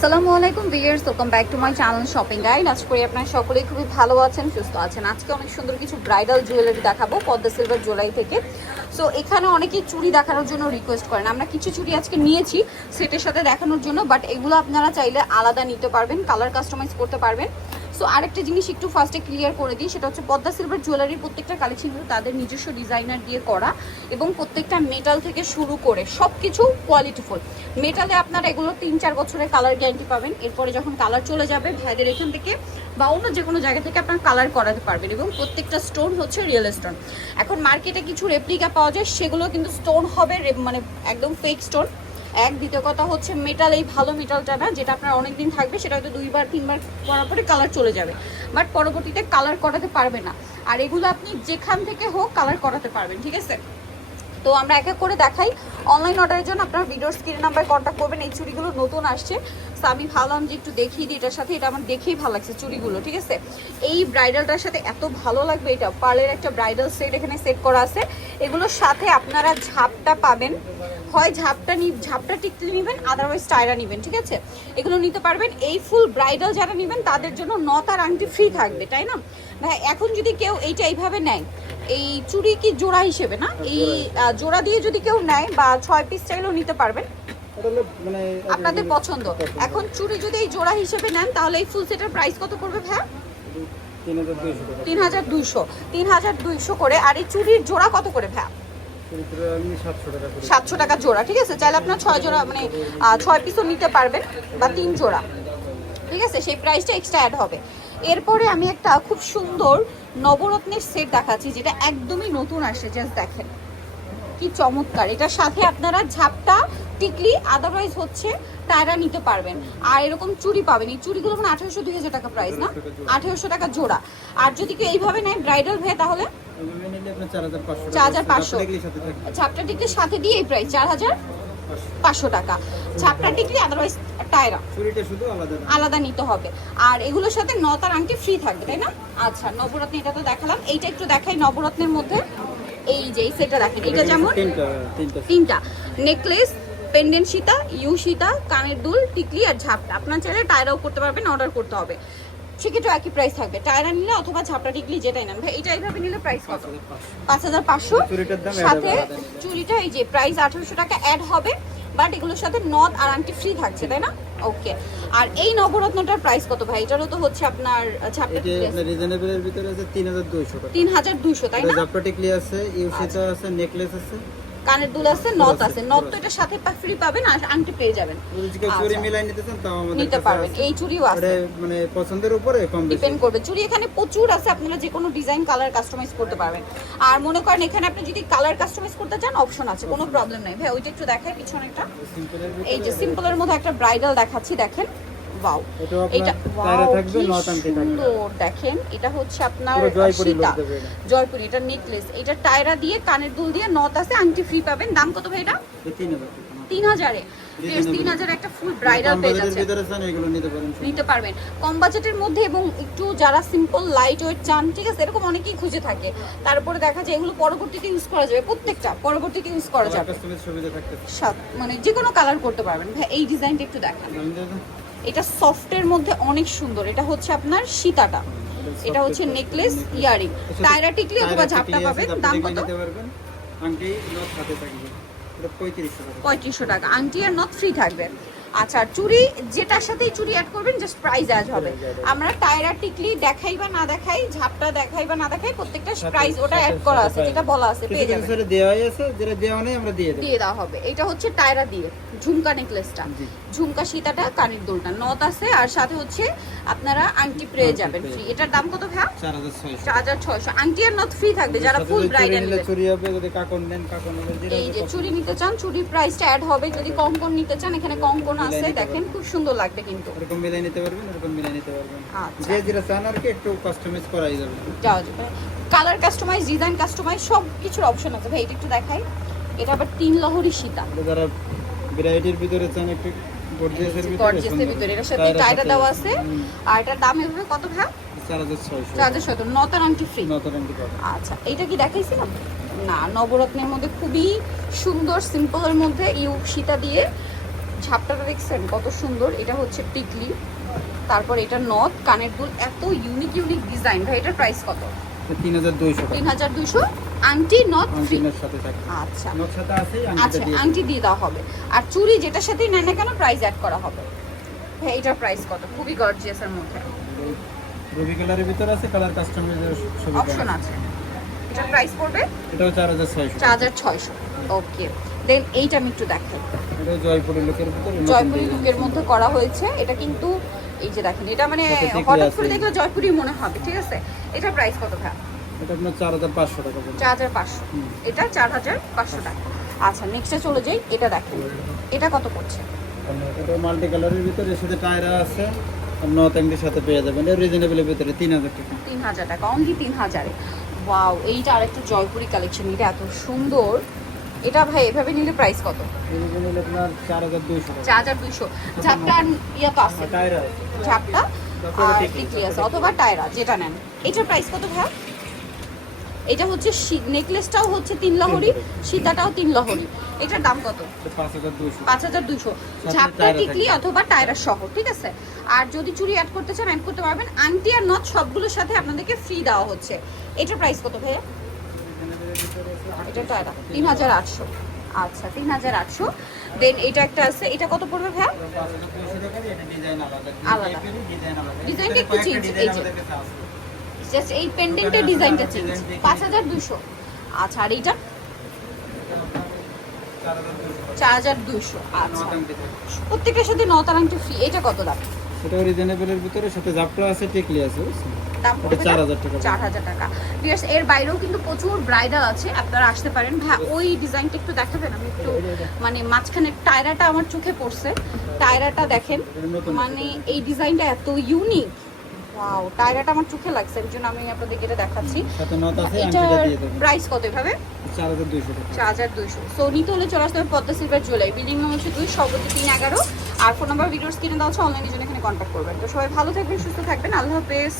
আসসালামু আলাইকুম viewers welcome back to my channel shopping guide. আজ করি আপনারা সকলেই খুবই ভালো আছেন, সুস্থ আছেন। আজকে অনেক সুন্দর কিছু ব্রাইডাল জুয়েলারি দেখাবো পদ্মা সিলভার জুয়েলারি থেকে। সো এখানে অনেকেই চুড়ি দেখানোর জন্য রিকোয়েস্ট করেন। আমরা কিছু চুড়ি আজকে নিয়েছি সেটের সাথে দেখানোর জন্য বাট এগুলো আপনারা চাইলে আলাদা নিতে পারবেন কালার কাস্টমাইজ করতে পারবেন। সো আরেকটা জিনিস একটু ফার্স্টে ক্লিয়ার করে দিই, সেটা হচ্ছে পদ্মা সিলভার জুয়েলারির প্রত্যেকটা কালেকশন কিন্তু তাদের নিজস্ব ডিজাইনার দিয়ে করা এবং প্রত্যেকটা মেটাল থেকে শুরু করে সব কিছু কোয়ালিটিফুল মেটালে আপনারা এগুলো তিন চার বছরের কালার গ্যারান্টি পাবেন। এরপরে যখন কালার চলে যাবে, ভাইদের এখান থেকে বা অন্য যে কোনো জায়গা থেকে আপনার কালার করাতে পারবেন এবং প্রত্যেকটা স্টোন হচ্ছে রিয়েল স্টোন এখন মার্কেটে কিছু রেপ্লিকা পাওয়া যায়, সেগুলো কিন্তু স্টোন হবে মানে একদম ফেক স্টোন এক দ্বিতীয় কথা হচ্ছে মেটাল এই ভালো মেটালটা না, যেটা আপনার অনেক দিন থাকবে, সেটা হয়তো দুইবার, তিনবার করার পরে কালার চলে যাবে। বাট পরবর্তীতে কালার করাতে পারবে না। আর এগুলো আপনি যেখান থেকে হোক কালার করাতে পারবেন, ঠিক আছে? তো আমরা এক এক করে দেখাই। অনলাইন অর্ডারের জন্য আপনার ভিডিওর স্ক্রিন নাম্বার কন্ট্যাক্ট করবেন। এই চুড়িগুলো নতুন আসছে। তো আমি ভাবলাম যে একটু দেখিয়ে দিই এটার সাথে। এটা আমার দেখেই ভালো লাগছে চুড়িগুলো, ঠিক আছে? এই ব্রাইডালটার সাথে এত ভালো লাগবে এটা। পার্লের একটা ব্রাইডাল সেট এখানে সেট করা আছে। এগুলোর সাথে আপনারা ঝাপটা পাবেন। হয় ঝাপটা নি ঝাপটা টিকতে নেবেন আদারওয়াইজ টায়রা নেবেন, ঠিক আছে? এগুলো নিতে পারবেন। এই ফুল ব্রাইডাল যারা নেবেন, তাদের জন্য নথ আর আংটি ফ্রি থাকবে, তাই না? ভাই, এখন যদি কেউ এইটা এইভাবে নেয় এই চুড়ি কি জোড়া হিসেবে না? এই জোড়া দিয়ে যদি কেউ নেয় বা ছয় পিস চাইলেও নিতে পারবেন। মানে আপনাদের পছন্দ। এখন চুড়ি যদি এই জোড়া হিসেবে নেন তাহলে এই ফুল সেটের প্রাইস কত পড়বে ভাইয়া? তিন হাজার দুইশো তিন হাজার দুইশো। করে। আর এই চুড়ির জোড়া কত করে ভাইয়া? সাতশো টাকা করি। সাতশো টাকা জোড়া ঠিক আছে? চাইলে আপনার ছয় জোড়া মানে ছয় পিসও নিতে পারবেন বা তিন জোড়া। ঠিক আছে? সেই প্রাইসটা এক্সট্রা অ্যাড হবে। এরপরে আমি একটা খুব সুন্দর নবরত্নের সেট দেখাচ্ছি যেটা একদমই নতুন আসে জাস্ট দেখেন। কি চমৎকার। এটার সাথে আপনারা ঝাপটা টিকলি আদারওয়াইজ হচ্ছে টায়রা নিতে পারবেন। আর এরকম চুড়ি পাবেন। এই চুড়িগুলো মানে আঠেরোশো দুই হাজার টাকা প্রাইস না? আঠেরোশো টাকা জোড়া। আর যদি কেউ এইভাবে নেয় ব্রাইডাল ভে তাহলে? চার হাজার পাঁচশো। ঝাপটা টিকলির সাথে দিয়ে এই প্রাইস চার হাজার পাঁচশো। টাকা। ঝাপটা টিকলি আদারওয়াইজ টায়রা। আলাদা নিতে হবে। আর এগুলোর সাথে নথ আর আংটি ফ্রি থাকবে তাই না? আচ্ছা নবরত্ন এটা তো দেখালাম। এইটা একটু দেখাই নবরত্নের মধ্যে। এই যে এই সেটটা দেখেন এটা যেমন তিনটা নেকলেস পেন্ডেন্ট সীতা ইউ সীতা কানের দুল টিকলি আর ঝাপটা। আপনার চাইলে টায়রাও করতে পারবেন অর্ডার করতে হবে। সেক্ষেত্রে একই প্রাইস থাকবে। টায়রা নিলে অথবা ঝাপটা টিকলি যেটাই নেন। ভাই এটা এইভাবে নিলে প্রাইস কত? পাঁচ হাজার পাঁচশো। সাথে। চুড়িটা এই যে প্রাইস আঠারোশো টাকা অ্যাড হবে। বাট এগুলোর সাথে নথ আর আংটি ফ্রি থাকছে তাই না? ওকে আর এই নবরত্নটার প্রাইস কত ভাই? এটারও তো হচ্ছে আপনার আচ্ছা এটা আপনার রিজনেবলের ভিতরে আছে তিন হাজার দুইশো টাকা। তিন হাজার দুইশো তাই না? জাপটা টিকলি আছে ইউসিটা আছে নেকলেস আছে। কানের দুল আছে নথ আছে নথ তো এটার সাথে ফ্রি পাবেন আর আংটি পেয়ে যাবেন। চুরি আচ্ছা। মিলাই নিতে চান তাও আমাদের নিতে পারবেন এই চুড়িও আছে। মানে পছন্দের উপরে কম বেশি। ডিপেন্ড করবে। চুড়ি এখানে প্রচুর আছে আপনারা যে কোনো ডিজাইন কালার কাস্টমাইজ করতে পারবেন। আর মনে করেন এখানে আপনি যদি কালার কাস্টমাইজ করতে চান অপশন আছে কোনো প্রবলেম নাই। ভাই ওইটা একটু দেখাই পিছনে একটা। এই যে সিম্পলের মধ্যে একটা ব্রাইডাল দেখাচ্ছি দেখেন। ওয়াও এটা সুন্দর দেখেন এটা হচ্ছে আপনার সীতা। এটা। জয়পুরি এটা নেকলেস এটা টায়রা দিয়ে কানের দুল দিয়ে নথ আছে আংটি ফ্রি পাবেন। দাম কত ভাই এটা? তিন হাজার। তিন হাজারে। একটা ফুল ব্রাইডাল নিতে পারবেন। কম বাজেটের মধ্যে এবং একটু যারা সিম্পল লাইট ওয়েট চান ঠিক আছে এরকম অনেকেই খুঁজে থাকে। তারপরে দেখা যায় এগুলো পরবর্তীতে ইউজ করা যাবে প্রত্যেকটা পরবর্তীতে ইউজ করা যাবে। মানে যে কোনো কালার করতে পারবেন। ভাই এই ডিজাইনটা একটু দেখান। এটা সফটের মধ্যে অনেক সুন্দর। এটা হচ্ছে আপনার সীতাটা। এটা হচ্ছে নেকলেস ইয়ারিং টায়রা টিকলি অথবা ঝাপটা পাবেন দাম কত? পঁয়ত্রিশশো টাকা। আংটি আর নথ ফ্রি থাকবে। আচ্ছা চুড়ি যেটার সাথেই চুরি অ্যাড করবেন জাস্ট প্রাইস অ্যাড হবে। আমরা টায়রা টিকলি দেখাই বা না দেখাই ঝাপটা দেখাই বা না দেখাই প্রত্যেকটা প্রাইস ওটা অ্যাড করা আছে যেটা বলা আছে পেয়ে যাবেন। সাইডে দেওয়াই আছে যেটা দেওয়া নেই আমরা দিয়ে দেবো। দিয়ে দেওয়া হবে। এটা হচ্ছে টায়রা দিয়ে ঝুমকা নেকলেসটা ঝুমকা সীতাটা কানের দুলটা নথ আছে আর সাথে হচ্ছে আপনারা আংটি পেয়ে যাবেন ফ্রি এটার দাম কত চার চার হাজার ছয়শো। আংটি আর নথ ফ্রি থাকবে যারা ফুল ব্রাইডাল নেবেন চুরি হবে যদি কাকন নেন কাকন নেবেন এই যে চুরি নিতে চান চুড়ির প্রাইসটা অ্যাড হবে। যদি কঙ্কন নিতে চান এখানে কঙ্কন আছে দেখেন খুব সুন্দর লাগবে কিন্তু। এরকম মিলাই নিতে পারবেন এরকম মিলাই নিতে পারবেন। যে যেটা চান আর কি একটু কাস্টমাইজ করাই যাবে। যাওয়া যাবে। কালার কাস্টমাইজ ডিজাইন কাস্টমাইজ সব কিছুর অপশন আছে। ভাই এটা একটু দেখাই। এটা আবার তিন লহরি সীতা। যারা ভ্যারাইটির ভিতরে চান একটু গর্জিয়াসের ভিতরে গর্জিয়াসের ভিতরে। এটার সাথে টাইটা দেওয়া আছে। আর এটার দাম এভাবে কত ভাই? নতার আংটি ফ্রি আংটি আচ্ছা এটা কি দেখাইছিলাম? না নবরত্নের মধ্যে খুবই সুন্দর সিম্পলের মধ্যে ইউ সীতা দিয়ে ঝাপটাটা দেখছেন কত সুন্দর। এটা হচ্ছে টিকলি তারপর এটা নথ কানের দুল এত ইউনিক ইউনিক ডিজাইন ভাই এটার প্রাইস কত? তিন হাজার দুইশো তিন হাজার দুইশো আংটি ফ্রি আচ্ছা। আচ্ছা আংটি দিয়ে দেওয়া হবে। আর যেটার নেন না কেন প্রাইস অ্যাড করা হবে। হ্যাঁ এটার প্রাইস কত? খুবই মধ্যে। রবি কালারের ভিতরে আছে কালার কাস্টমাইজের সুবিধা অপশন আছে। এটার প্রাইস পড়বে? এটাও চার চার ওকে দেন এইটা আমি একটু দেখাই। জয়পুরের লোকের ভিতরে জয়পুরি। লুকের মধ্যে করা হয়েছে। এটা কিন্তু এই যে দেখেন এটা মানে হঠাৎ করে দেখলে জয়পুরি মনে হবে ঠিক আছে? এটা প্রাইস কত ভাই? এটা আপনার চার হাজার পাঁচশো টাকা পড়বে। চার হাজার পাঁচশো। হুম। এটা চার হাজার পাঁচশো টাকা। আচ্ছা নেক্সটে চলে যাই এটা দেখেন। এটা কত পড়ছে? এটা মাল্টি কালারের ভিতরে সাথে টায়রা আছে। আর সাথে পেয়ে যাবেন। রিজনেবলের ভিতরে তিন হাজার টাকা। তিন হাজার টাকা অনলি তিন হাজারে। ওয়াও এইটা আরেকটা জয়পুরি কালেকশন এটা এত সুন্দর। এটা ভাই এভাবে নিলে প্রাইস কত? এই নিলে আপনার চার হাজার দুইশো টাকা। চার হাজার দুইশো। ঝাপটা আর ইয়া তো আছে। আছে। ঝাপটা? আর টিকলি। আছে। অথবা টায়রা যেটা নেন। এটার প্রাইস কত ভাই এটা হচ্ছে নেকলেসটাও হচ্ছে তিন লহরি সীতাটাও তিন লহরি। এটার দাম কত? এটা পাঁচ হাজার সাথে ঝাপটা টিকলি অথবা টায়রা সহ ঠিক আছে? আর যদি চুরি অ্যাড করতে চান অ্যাড করতে পারবেন। আংটি আর নথ সবগুলোর সাথে আপনাদেরকে ফ্রি দেওয়া হচ্ছে। এটার প্রাইস কত ভাইয়া? তিন হাজার আটশো। আচ্ছা তিন হাজার আটশো। দেন এটা একটা আছে। এটা কত পড়বে ভাইয়া? আলাদা। ডিজাইনটা একটু change, এই যে। জাস্ট এই পেন্ডেন্টের ডিজাইনটা চেঞ্জ পাঁচ হাজার দুশো আচ্ছা আর এইটা? চার হাজার দুশো আচ্ছা। প্রত্যেকটার সাথে নতার আংটি ফ্রি এটা কত দাম? এটা রিজনেবলের ভিতরে সাথে জাপটা আছে টিকলি আছে? দাম পড়বে এটা 4000 টাকা। চার হাজার টাকা। Viewers, এর বাইরেও কিন্তু প্রচুর ব্রাইডাল আছে আপনারা আসতে পারেন। হ্যাঁ ওই ডিজাইনটা একটু দেখাবেন আমি একটু মানে মাঝখানে টায়রাটা আমার চোখে পড়ছে। টায়রাটা দেখেন মানে এই ডিজাইনটা এত ইউনিক ওয়াও টায়রাটা আমার চোখে লাগছে এর জন্য আমি আপনাদেরকে এটা দেখাচ্ছি। এটার প্রাইস কত এভাবে? চার হাজার দুইশো টাকা। চার হাজার দুইশো। সো নিতে হলে চলে আসতে হবে Padma silver jewellery building number হচ্ছে দুই সর্বোচ্চ তিন এগারো। আর ফোন নাম্বার ভিডিওস কিনে দেওয়া হচ্ছে অনলাইনের জন্য এখানে কন্ট্যাক্ট করবেন। তো সবাই ভালো থাকবেন সুস্থ থাকবেন। আল্লাহ হাফেজ।